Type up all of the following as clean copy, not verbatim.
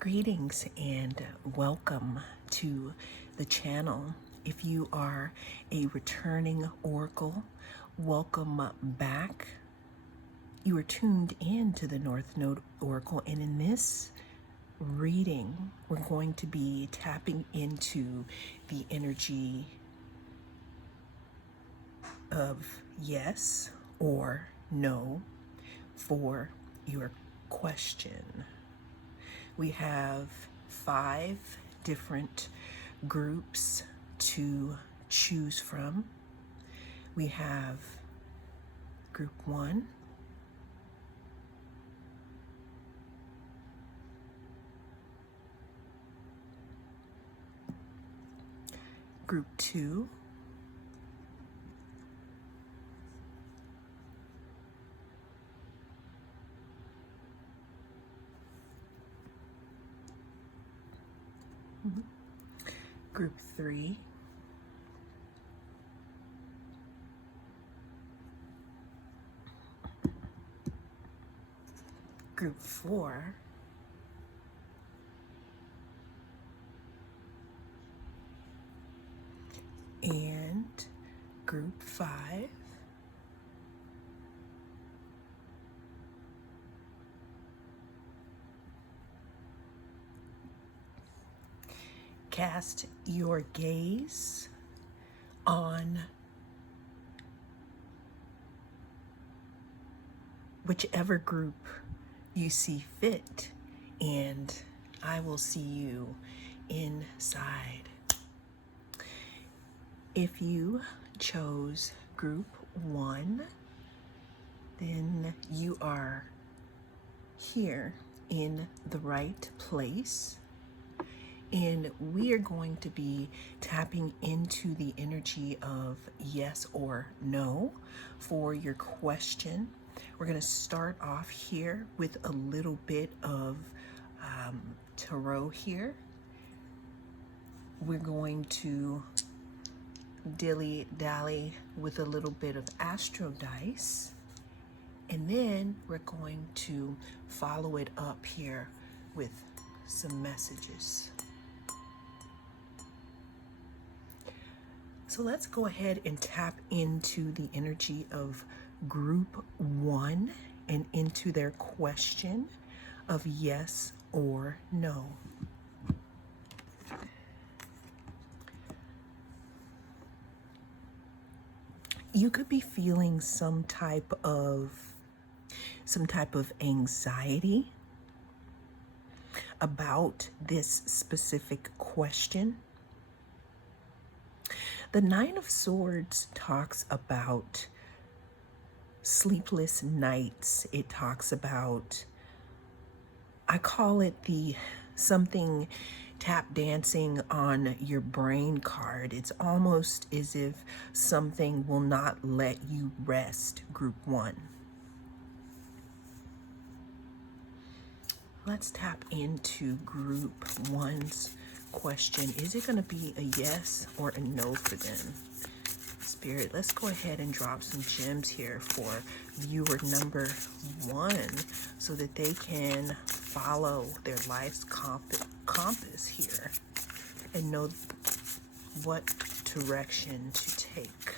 Greetings and welcome to the channel. If you are a returning oracle, welcome back. You are tuned in to the North Node Oracle, and in this reading, we're going to be tapping into the energy of yes or no for your question. We have 5 different groups to choose from. We have group 1, group 2, group 3, group 4, and group 5, cast your gaze on whichever group you see fit, and I will see you inside. If you chose group 1, then you are here in the right place. And we are going to be tapping into the energy of yes or no for your question. We're going to start off here with a little bit of tarot here. We're going to dilly-dally with a little bit of astro dice. And then we're going to follow it up here with some messages. So let's go ahead and tap into the energy of group 1 and into their question of yes or no. You could be feeling some type of anxiety about this specific question. The 9 of Swords talks about sleepless nights. It talks about, I call it the something tap dancing on your brain card. It's almost as if something will not let you rest, group 1. Let's tap into group 1's question. Is it going to be a yes or a no for them? Spirit, let's go ahead and drop some gems here for viewer number 1 so that they can follow their life's compass here and know what direction to take.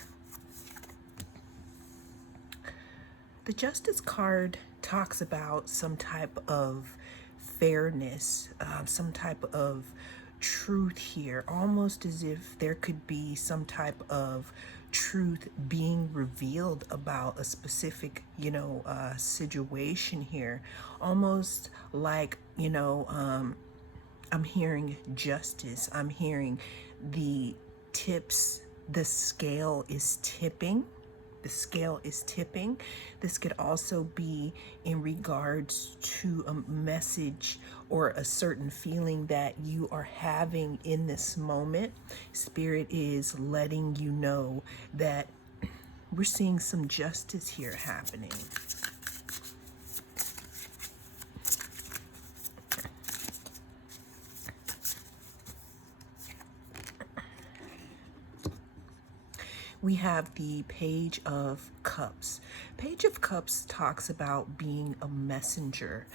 The Justice card talks about some type of fairness, some type of truth here, almost as if there could be some type of truth being revealed about a specific, situation here. Almost like, I'm hearing justice. I'm hearing the tips, the scale is tipping. The scale is tipping. This could also be in regards to a message or a certain feeling that you are having in this moment. Spirit is letting you know that we're seeing some justice here happening. We have the Page of Cups. Page of Cups talks about being a messenger,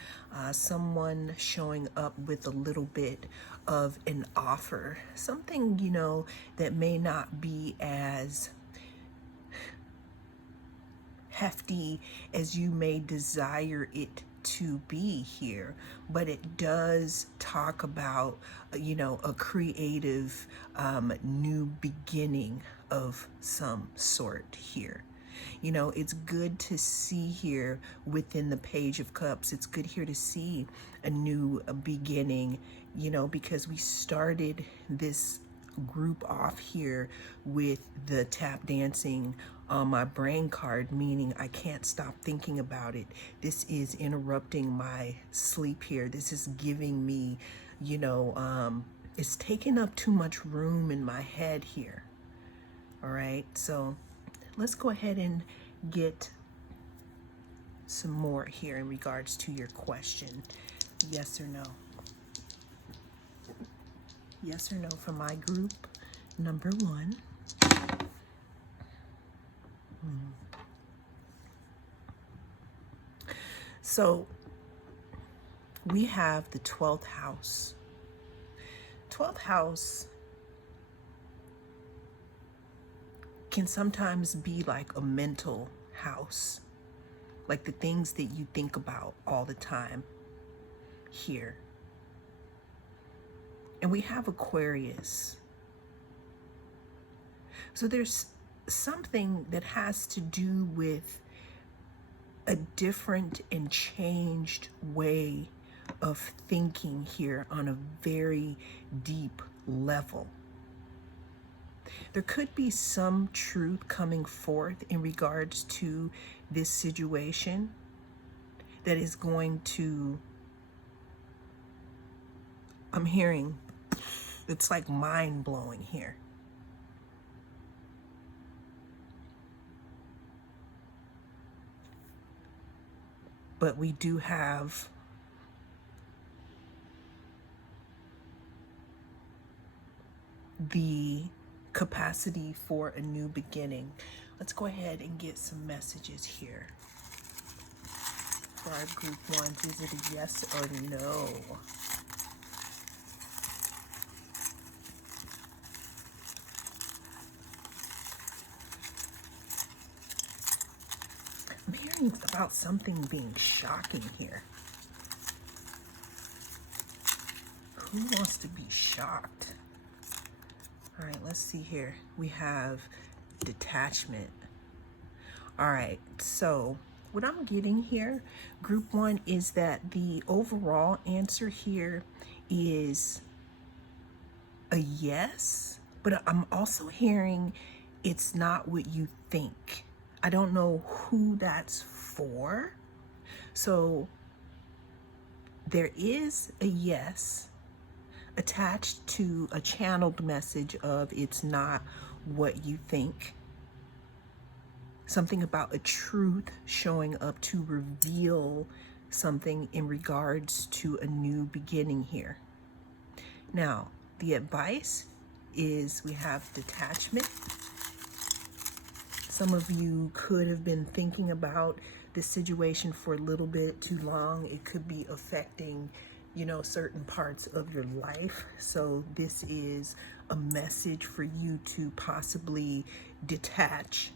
someone showing up with a little bit of an offer, something, that may not be as hefty as you may desire it to be here, but it does talk about, a creative new beginning of some sort here. It's good to see here within the Page of Cups. It's good here to see a new beginning, because we started this group off here with the tap dancing on my brain card, meaning I can't stop thinking about it. This is interrupting my sleep here. This is giving me, it's taking up too much room in my head here. All right, so let's go ahead and get some more here in regards to your question. Yes or no? Yes or no for my group number 1. So we have the 12th house. 12th house can sometimes be like a mental house, like the things that you think about all the time here. And we have Aquarius. So there's something that has to do with a different and changed way of thinking here on a very deep level. There could be some truth coming forth in regards to this situation that is going to, I'm hearing, it's like mind-blowing here. But we do have the capacity for a new beginning. Let's go ahead and get some messages here. For our group 1, is it a yes or no? I'm hearing about something being shocking here. Who wants to be shocked? All right, let's see here. We have detachment. All right, so what I'm getting here, group 1, is that the overall answer here is a yes, but I'm also hearing it's not what you think. I don't know who that's for. So there is a yes attached to a channeled message of it's not what you think. Something about a truth showing up to reveal something in regards to a new beginning here. Now, the advice is we have detachment. Some of you could have been thinking about this situation for a little bit too long. It could be affecting, certain parts of your life. So this is a message for you to possibly detach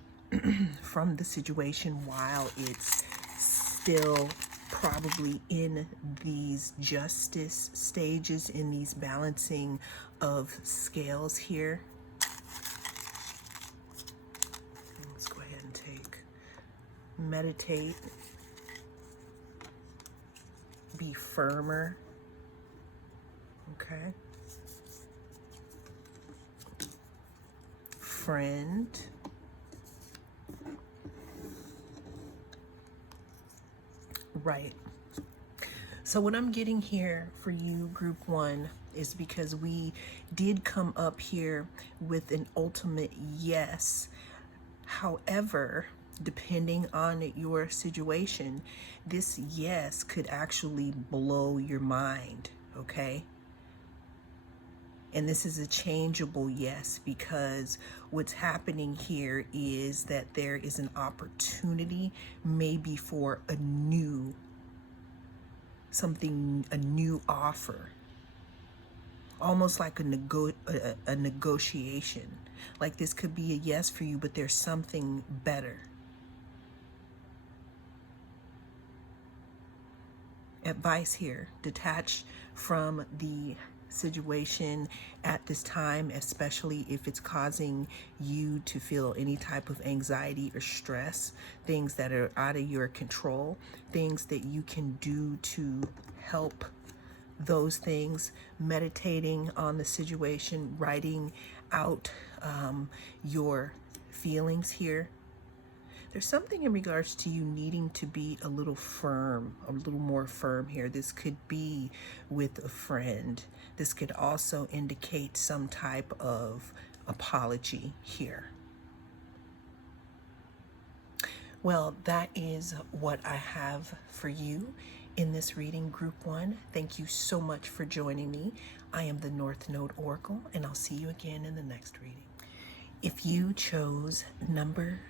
from the situation while it's still probably in these justice stages, in these balancing of scales here. Let's go ahead and meditate, be firmer, okay? Friend. Right. So what I'm getting here for you, group 1, is because we did come up here with an ultimate yes. However, depending on your situation, this yes could actually blow your mind, okay? And this is a changeable yes, because what's happening here is that there is an opportunity maybe for a new offer, almost like a negotiation. Like this could be a yes for you, but there's something better. Advice here: detach from the situation at this time, especially if it's causing you to feel any type of anxiety or stress, things that are out of your control, things that you can do to help those things. Meditating on the situation, writing out your feelings here. There's something in regards to you needing to be a little firm, a little more firm here. This could be with a friend. This could also indicate some type of apology here. Well, that is what I have for you in this reading, Group 1. Thank you so much for joining me. I am the North Node Oracle, and I'll see you again in the next reading. If you chose number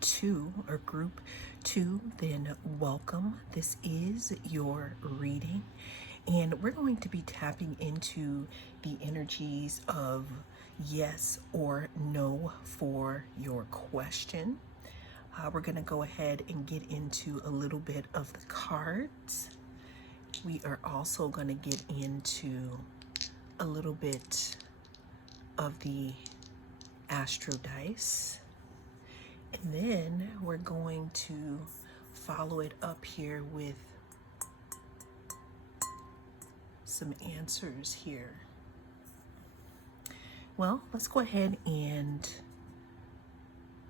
2 or Group 2, then welcome. This is your reading, and we're going to be tapping into the energies of yes or no for your question. We're going to go ahead and get into a little bit of the cards. We are also going to get into a little bit of the astro dice. And then we're going to follow it up here with some answers here. Well, let's go ahead and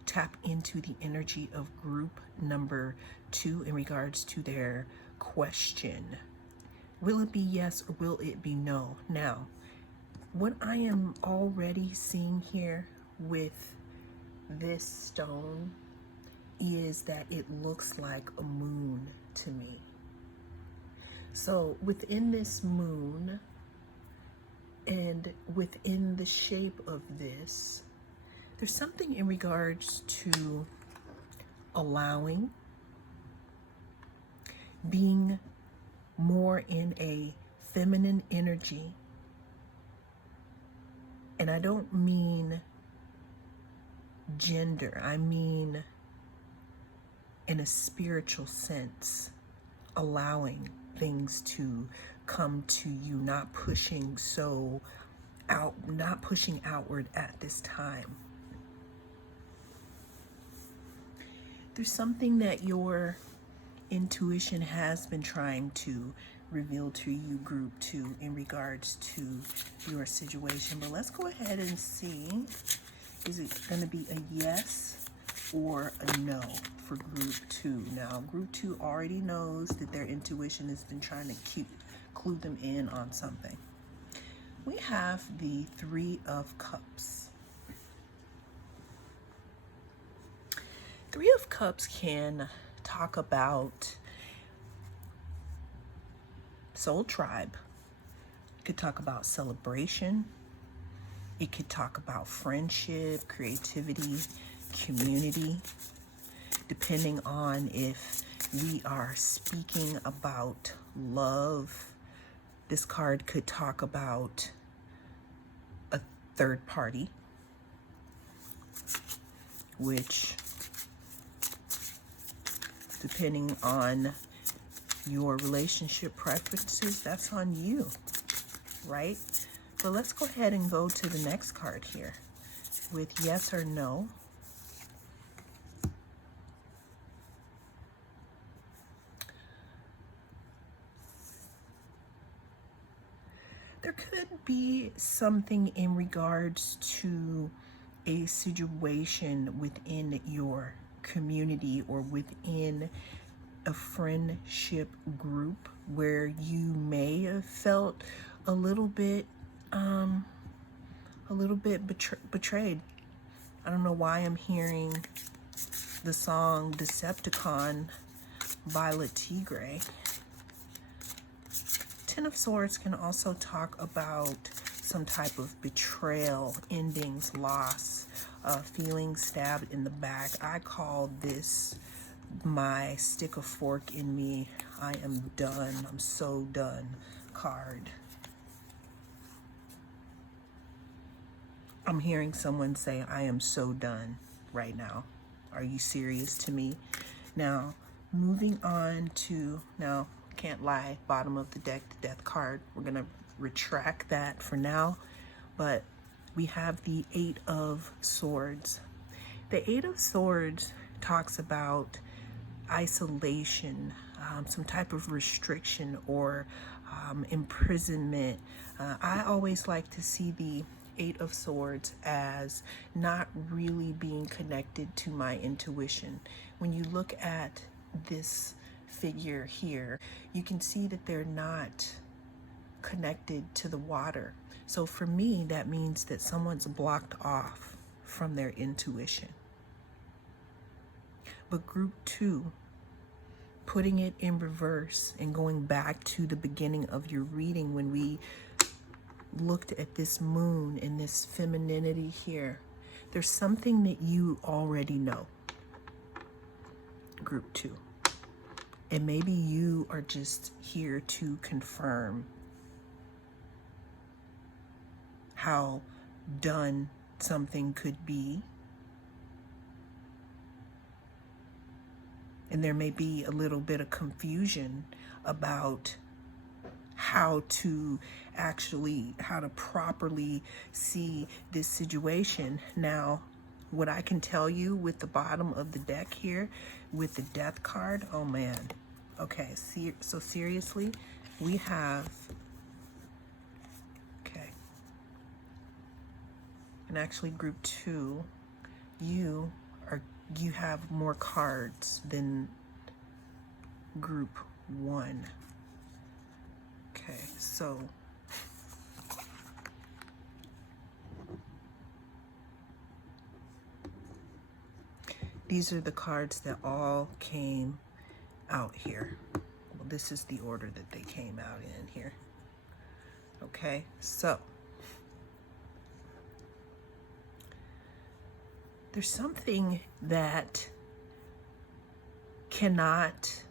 tap into the energy of group number 2 in regards to their question. Will it be yes or will it be no? Now, what I am already seeing here with this stone is that it looks like a moon to me. So within this moon and within the shape of this, there's something in regards to allowing, being more in a feminine energy. And I don't mean gender, I mean in a spiritual sense, allowing things to come to you, not pushing outward at this time. There's something that your intuition has been trying to reveal to you, Group 2, in regards to your situation. But let's go ahead and see. Is it going to be a yes or a no for Group 2? Now, Group 2 already knows that their intuition has been trying to clue them in on something. We have the 3 of Cups. 3 of Cups can talk about soul tribe. It could talk about celebration. It could talk about friendship, creativity, community, depending on if we are speaking about love. This card could talk about a third party, which, depending on your relationship preferences, that's on you, right? But let's go ahead and go to the next card here with yes or no. There could be something in regards to a situation within your community or within a friendship group where you may have felt a little bit betrayed. I don't know why I'm hearing the song Decepticon by La Tigre. 10 of Swords can also talk about some type of betrayal, endings, loss, feeling stabbed in the back. I call this my stick a fork in me. I am done. I'm so done card. I'm hearing someone say, I am so done right now. Are you serious to me? Now, moving on to, now, can't lie, bottom of the deck, the death card. We're going to retract that for now. But we have the Eight of Swords. The Eight of Swords talks about isolation, some type of restriction or imprisonment. I always like to see the Eight of Swords as not really being connected to my intuition. When you look at this figure here, you can see that they're not connected to the water. So for me, that means that someone's blocked off from their intuition. But group 2, putting it in reverse and going back to the beginning of your reading when we looked at this moon and this femininity here, there's something that you already know, group 2. And maybe you are just here to confirm how done something could be. And there may be a little bit of confusion about how to properly see this situation. Now, what I can tell you with the bottom of the deck here, with the death card, oh man. Okay, so seriously, we have, okay. And actually group 2, you have more cards than group 1. Okay, so these are the cards that all came out here. Well, this is the order that they came out in here. Okay, so there's something that cannot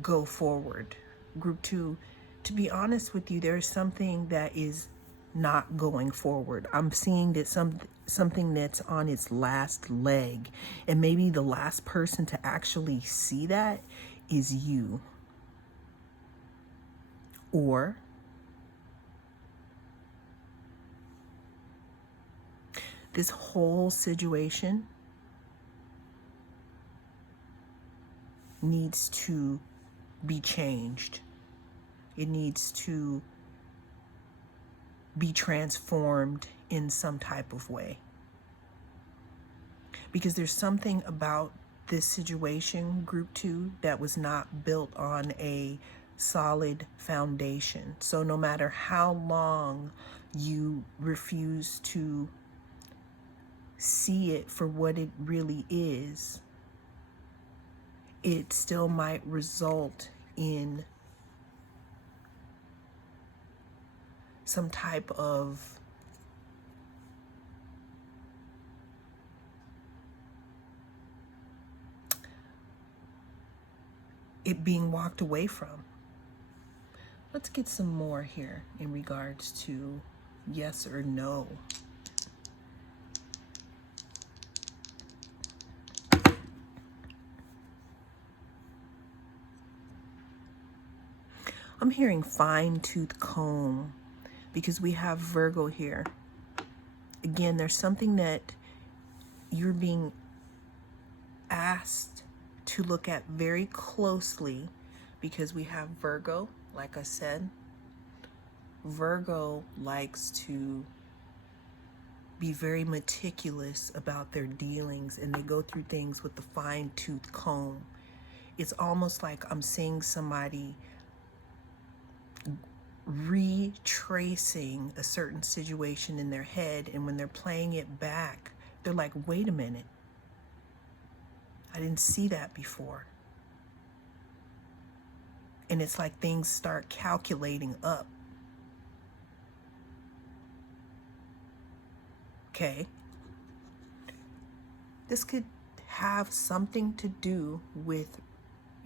go forward. Group 2, to be honest with you, there's something that is not going forward. I'm seeing that something that's on its last leg, and maybe the last person to actually see that is you. Or this whole situation needs to be changed. It needs to be transformed in some type of way. Because there's something about this situation, group 2, that was not built on a solid foundation. So no matter how long you refuse to see it for what it really is, it still might result in some type of it being walked away from. Let's get some more here in regards to yes or no. I'm hearing fine-tooth comb because we have Virgo here. Again, there's something that you're being asked to look at very closely because we have Virgo, like I said. Virgo likes to be very meticulous about their dealings, and they go through things with the fine-tooth comb. It's almost like I'm seeing somebody retracing a certain situation in their head, and when they're playing it back, they're like, wait a minute, I didn't see that before. And it's like things start calculating up. Okay. This could have something to do with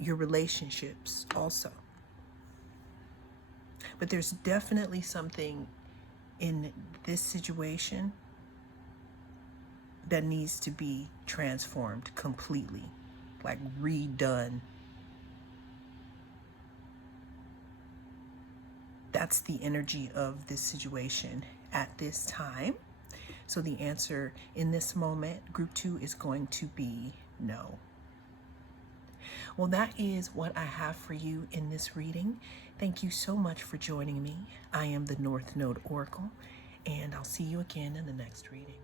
your relationships also. But there's definitely something in this situation that needs to be transformed completely, like redone. That's the energy of this situation at this time. So the answer in this moment, group 2, is going to be no. Well, that is what I have for you in this reading. Thank you so much for joining me. I am the North Node Oracle, and I'll see you again in the next reading.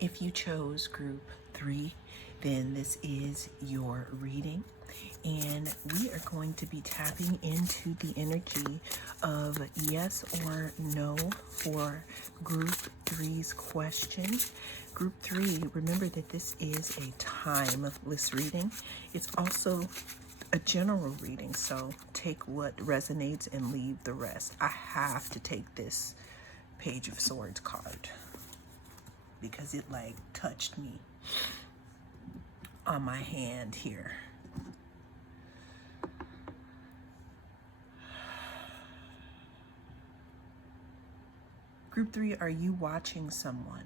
If you chose group 3, then this is your reading. And we are going to be tapping into the energy of yes or no for group 3's question. Group 3, remember that this is a timeless reading. It's also a general reading, so take what resonates and leave the rest. I have to take this Page of Swords card because it like touched me on my hand here. Group 3, are you watching someone?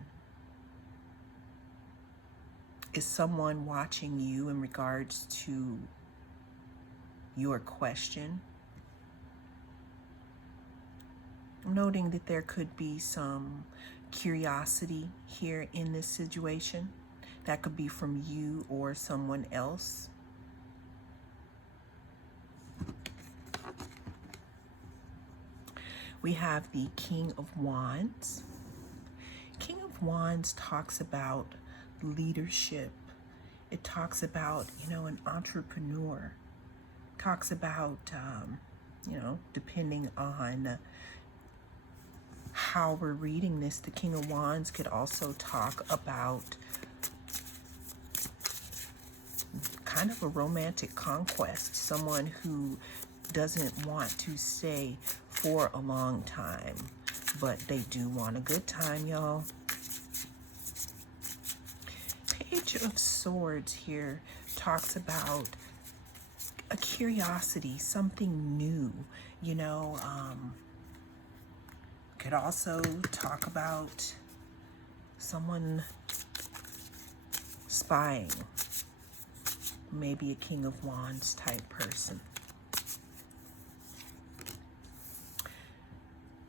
Is someone watching you in regards to your question? Noting that there could be some curiosity here in this situation. That could be from you or someone else. We have the King of Wands. King of Wands talks about leadership. It talks about, an entrepreneur. Talks about, depending on how we're reading this, the King of Wands could also talk about kind of a romantic conquest, someone who doesn't want to stay for a long time, but they do want a good time, y'all. Page of Swords here talks about a curiosity, something new, could also talk about someone spying, maybe a King of Wands type person.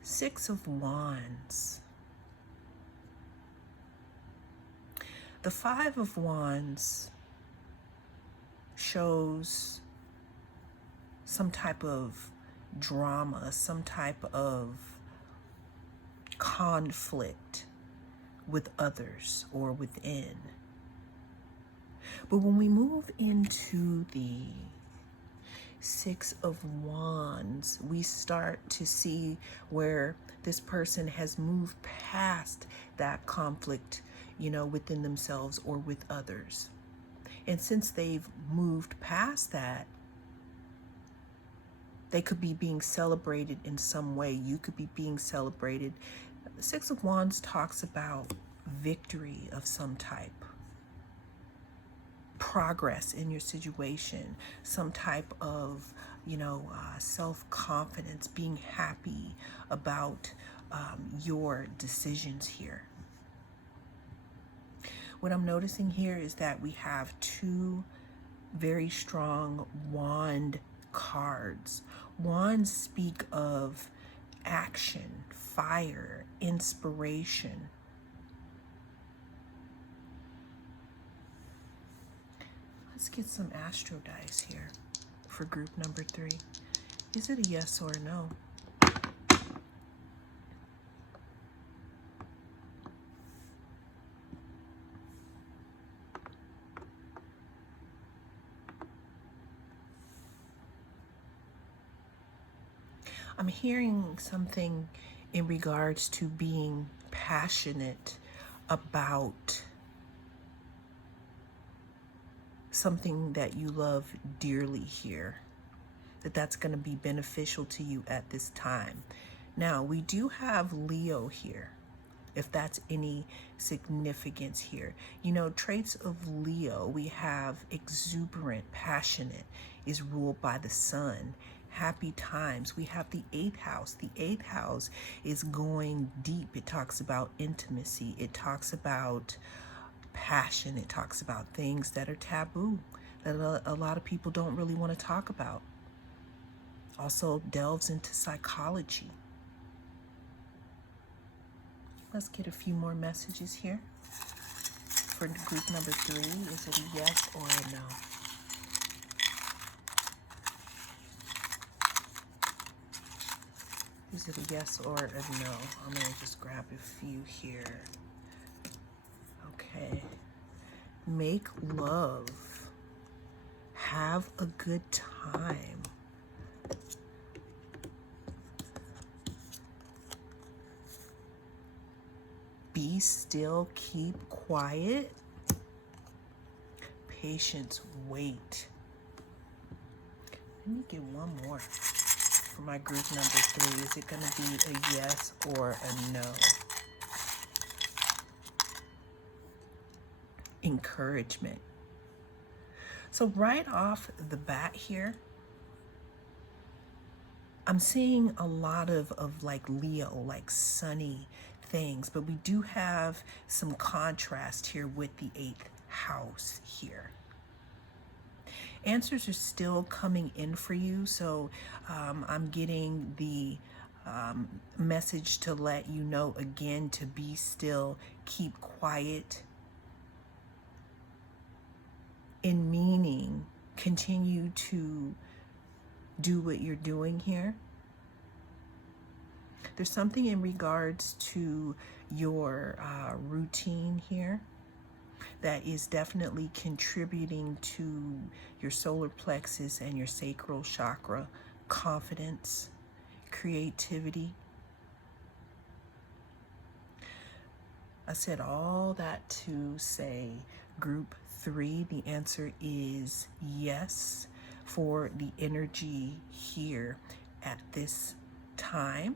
Six of Wands. The Five of Wands shows some type of drama, some type of conflict with others or within. But when we move into the Six of Wands, we start to see where this person has moved past that conflict, within themselves or with others. And since they've moved past that, they could be being celebrated in some way. You could be being celebrated. The Six of Wands talks about victory of some type, progress in your situation, some type of, self-confidence, being happy about your decisions here. What I'm noticing here is that we have two very strong wand cards. Wands speak of action, fire, inspiration. Let's get some astro dice here for group number 3. Is it a yes or a no? I'm hearing something in regards to being passionate about something that you love dearly here. that's going to be beneficial to you at this time. Now, we do have Leo here, if that's any significance here. You know, traits of Leo, we have exuberant, passionate, is ruled by the sun. Happy times. We have the 8th house. The 8th house is going deep. It talks about intimacy. It talks about passion. It talks about things that are taboo, that a lot of people don't really want to talk about. Also delves into psychology. Let's get a few more messages here. For group number 3, is it a yes or a no? Is it a yes or a no? I'm going to just grab a few here. Okay. Make love. Have a good time. Be still, keep quiet. Patience, wait. Let me get one more for my group number 3. Is it going to be a yes or a no? Encouragement. So right off the bat here, I'm seeing a lot of like Leo, like sunny things, but we do have some contrast here with the 8th house here. Answers are still coming in for you, so I'm getting the message to let you know again to be still, keep quiet, in meaning continue to do what you're doing here. There's something in regards to your routine here that is definitely contributing to your solar plexus and your sacral chakra, confidence, creativity. I said all that to say group 3, the answer is yes for the energy here at this time.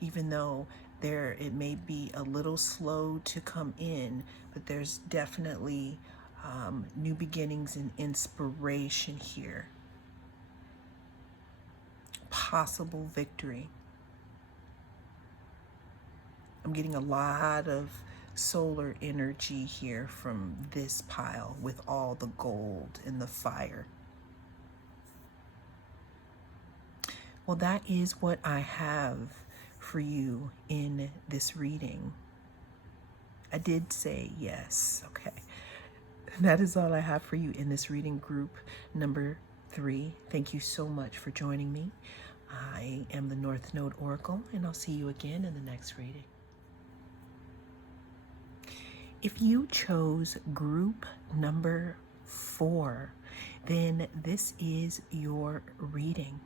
Even though it may be a little slow to come in, but there's definitely new beginnings and inspiration here. Possible victory. I'm getting a lot of solar energy here from this pile with all the gold and the fire. Well, that is what I have for you in this reading. I did say yes, okay. That is all I have for you in this reading, group number 3. Thank you so much for joining me. I am the North Node Oracle, and I'll see you again in the next reading. If you chose group number 4, then this is your reading.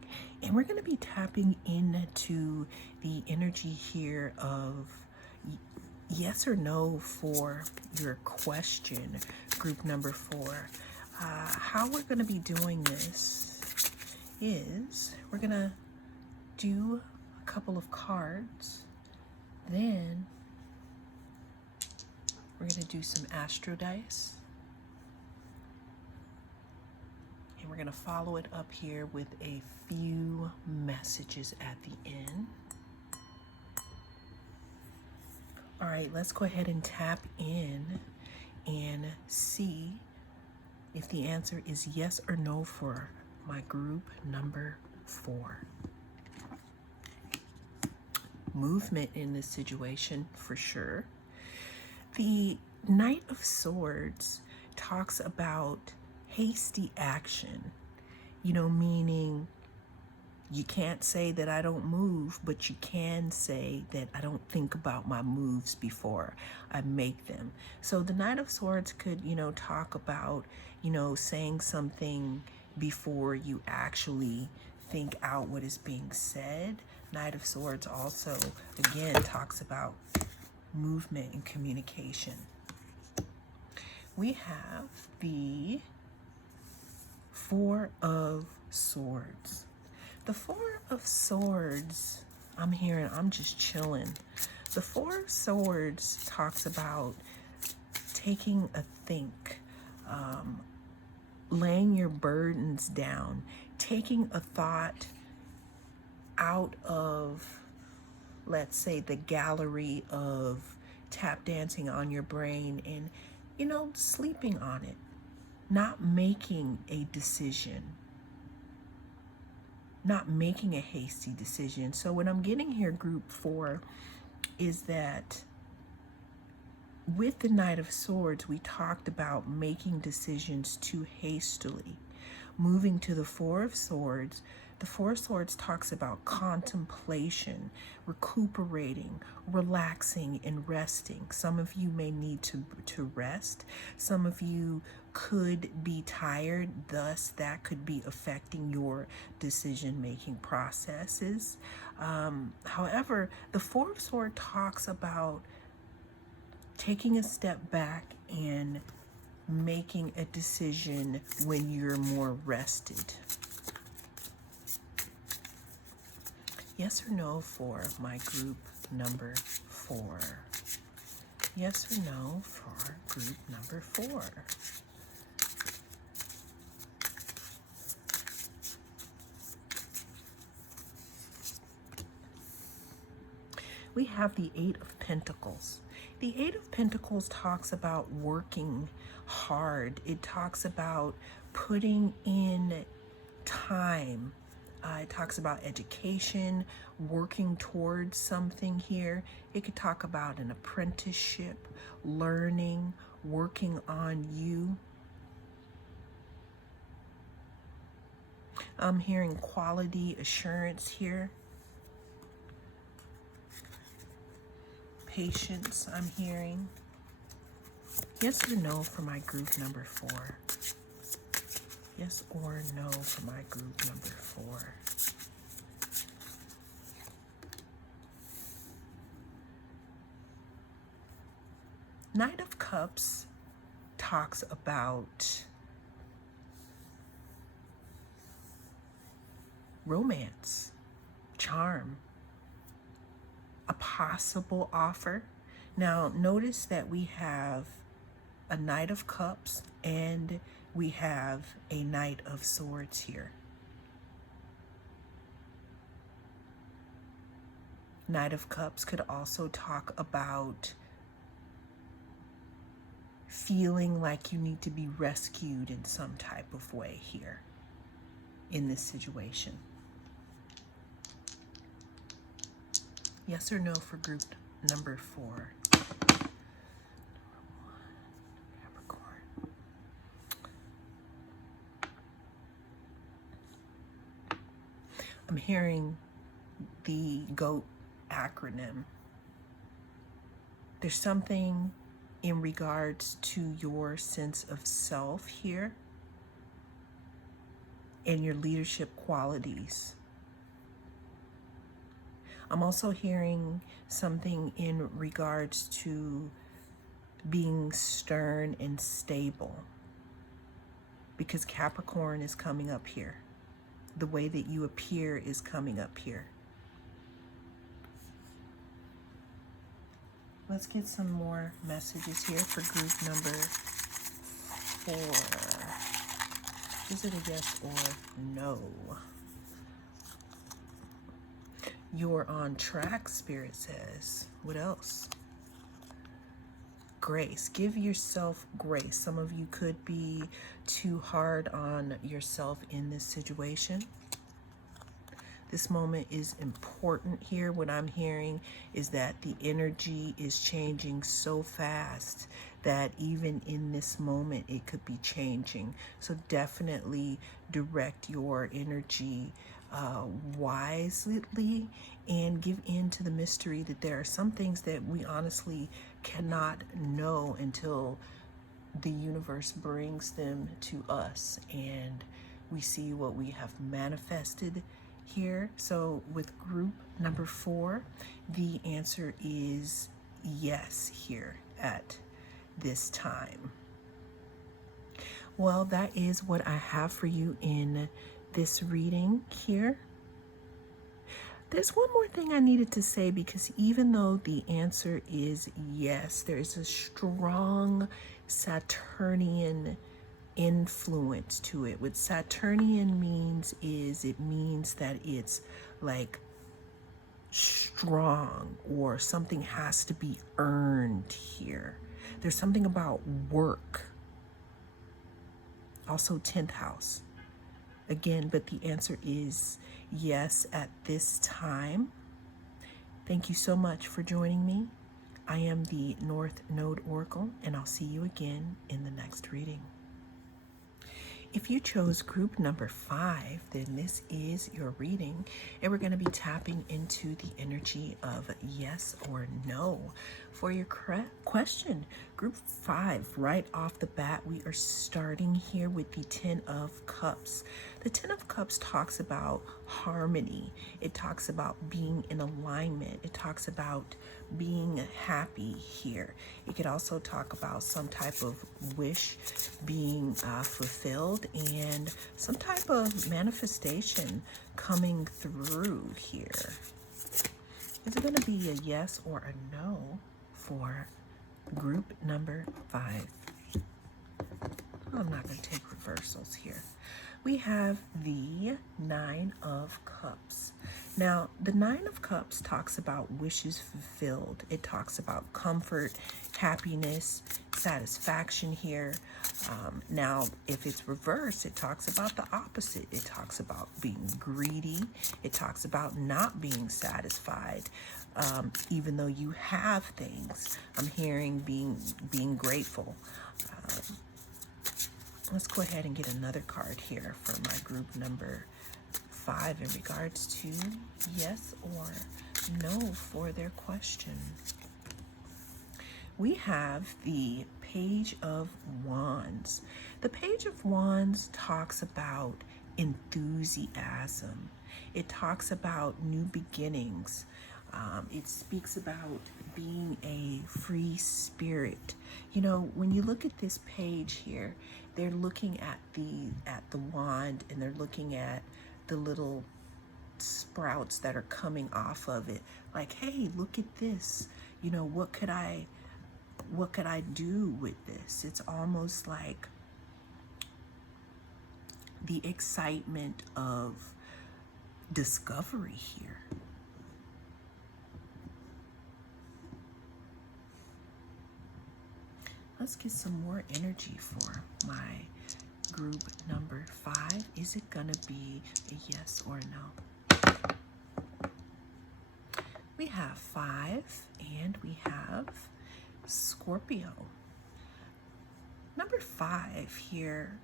And we're going to be tapping into the energy here of yes or no for your question, group number 4. How we're going to be doing this is we're going to do a couple of cards, then we're going to do some astro dice, and we're going to follow it up here with a few messages at the end. All right, let's go ahead and tap in and see if the answer is yes or no for my group number 4. Movement in this situation for sure. The Knight of Swords talks about hasty action, meaning you can't say that I don't move, but you can say that I don't think about my moves before I make them. So the Knight of Swords could, talk about, saying something before you actually think out what is being said. Knight of Swords also, again, talks about movement and communication. We have the Four of Swords. The Four of Swords, I'm hearing, I'm just chilling. The Four of Swords talks about taking a think, laying your burdens down, taking a thought out of, let's say, the gallery of tap dancing on your brain and, sleeping on it, not making a decision, not making a hasty decision. So what I'm getting here, group 4, is that with the Knight of Swords, we talked about making decisions too hastily. Moving to the Four of Swords, the Four of Swords talks about contemplation, recuperating, relaxing, and resting. Some of you may need to rest. Some of you could be tired, thus that could be affecting your decision-making processes. However, the Four of Swords talks about taking a step back and making a decision when you're more rested. Yes or no for my group number 4? Yes or no for group number 4? We have the Eight of Pentacles. The Eight of Pentacles talks about working hard. It talks about putting in time. It talks about education, working towards something here. It could talk about an apprenticeship, learning, working on you. I'm hearing quality assurance here. Patience, I'm hearing. Yes or no for my group number 4? Yes or no for my group number 4? Knight of Cups talks about romance, charm, a possible offer. Now, notice that we have a Knight of Cups and we have a Knight of Swords here. Knight of Cups could also talk about feeling like you need to be rescued in some type of way here in this situation. Yes or no for group number 4? Capricorn. I'm hearing the GOAT acronym. There's something in regards to your sense of self here and your leadership qualities. I'm also hearing something in regards to being stern and stable, because Capricorn is coming up here. The way that you appear is coming up here. Let's get some more messages here for group number 4. Is it a yes or no? You're on track, Spirit says. What else? Grace. Give yourself grace. Some of you could be too hard on yourself in this situation. This moment is important here. What I'm hearing is that the energy is changing so fast that even in this moment, it could be changing. So definitely direct your energy wisely and give in to the mystery that there are some things that we honestly cannot know until the universe brings them to us and we see what we have manifested here. So with group number 4, the answer is yes here at this time. Well, that is what I have for you in this reading here. There's one more thing I needed to say, because even though the answer is yes, there is a strong Saturnian influence to it. What Saturnian means is it means that it's like strong, or something has to be earned here. There's something about work. Also 10th house. Again, but the answer is yes at this time. Thank you so much for joining me. I am the North Node Oracle, and I'll see you again in the next reading. If you chose group number 5, then this is your reading, and we're going to be tapping into the energy of yes or no for your question. Group 5, right off the bat, we are starting here with the 10 of Cups. The 10 of Cups talks about harmony. It talks about being in alignment. It talks about being happy here. It could also talk about some type of wish being fulfilled, and some type of manifestation coming through here. Is it going to be a yes or a no for group number 5? I'm not going to take reversals here. We have the 9 of Cups. Now, the 9 of Cups talks about wishes fulfilled. It talks about comfort, happiness, satisfaction here. Now, if it's reversed, it talks about the opposite. It talks about being greedy. It talks about not being satisfied. Even though you have things, I'm hearing being grateful. Let's go ahead and get another card here for my group number 5 in regards to yes or no for their question. We have the Page of Wands. The Page of Wands talks about enthusiasm. It talks about new beginnings. It speaks about being a free spirit. You know, when you look at this page here, they're looking at the wand, and they're looking at the little sprouts that are coming off of it. Like, hey, look at this. You know, what could I do with this? It's almost like the excitement of discovery here. Let's get some more energy for my group number 5. Is it gonna be a yes or no? We have 5, and we have Scorpio. Number 5 here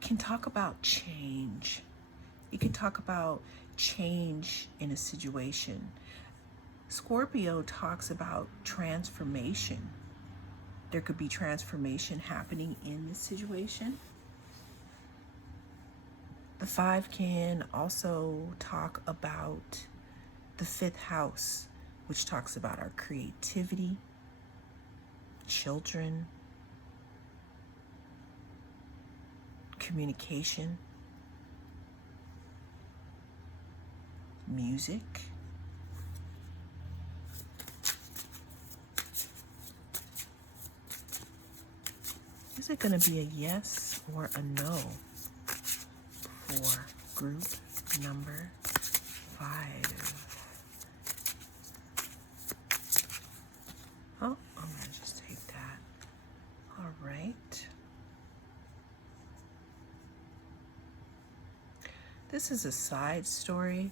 can talk about change. It can talk about change in a situation. Scorpio talks about transformation. There could be transformation happening in this situation. The 5 can also talk about the 5th house, which talks about our creativity, children, communication, music. Is it going to be a yes or a no for group number 5? Oh, I'm going to just take that. All right. This is a side story,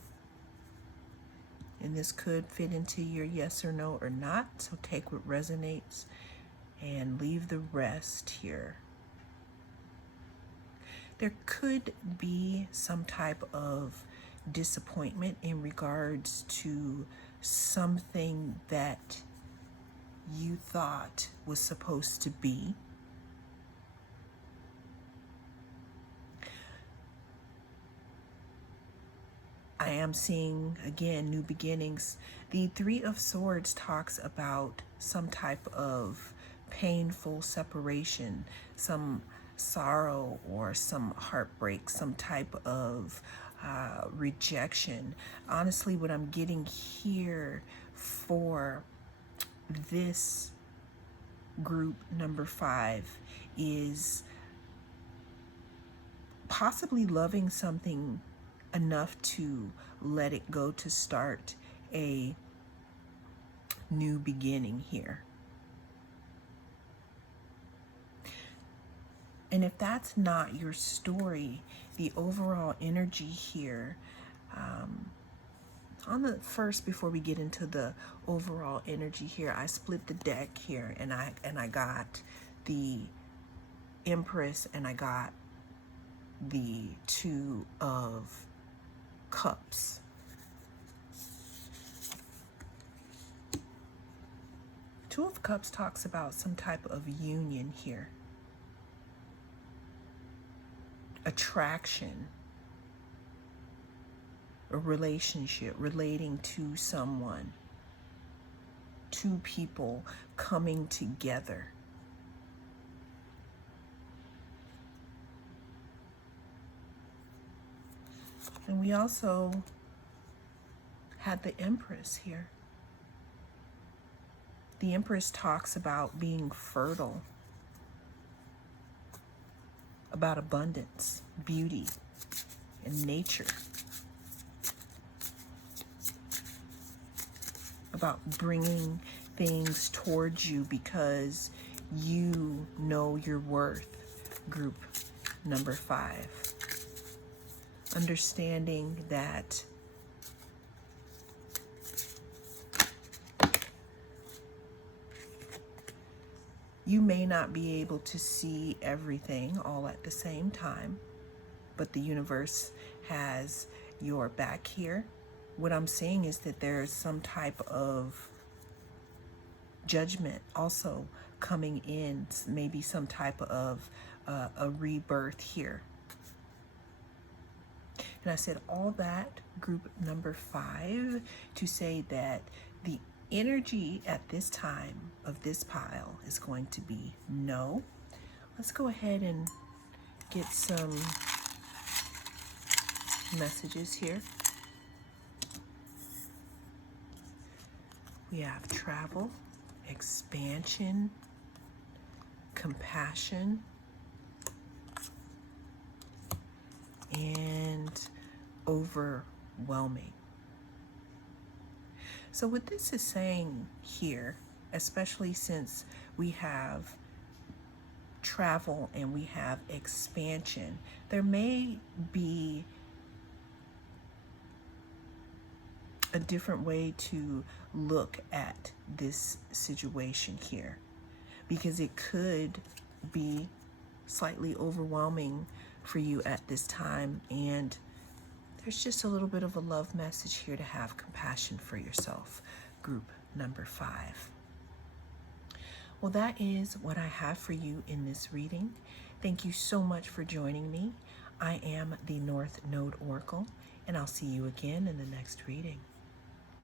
and this could fit into your yes or no or not. So take what resonates and leave the rest here. There could be some type of disappointment in regards to something that you thought was supposed to be. I am seeing, again, new beginnings. The 3 of Swords talks about some type of painful separation, some sorrow or some heartbreak, some type of rejection. Honestly, what I'm getting here for this group number 5 is possibly loving something enough to let it go, to start a new beginning here. And if that's not your story, the overall energy here, on the first, before we get into the overall energy here, I split the deck here, and I got the Empress, and I got the Two of Cups. Two of Cups talks about some type of union here. Attraction, a relationship, relating to someone, two people coming together. And we also had the Empress here. The Empress talks about being fertile, about abundance, beauty, and nature, about bringing things towards you because you know your worth. Group number 5. Understanding that you may not be able to see everything all at the same time, but the universe has your back here. What I'm saying is that there's some type of judgment also coming in, maybe some type of a rebirth here. And I said all that, group number 5, to say that the energy at this time of this pile is going to be no. Let's go ahead and get some messages here. We have travel, expansion, compassion, and overwhelming. So what this is saying here, especially since we have travel and we have expansion, there may be a different way to look at this situation here, because it could be slightly overwhelming for you at this time, and there's just a little bit of a love message here to have compassion for yourself, group number 5. Well, that is what I have for you in this reading. Thank you so much for joining me. I am the North Node Oracle, and I'll see you again in the next reading.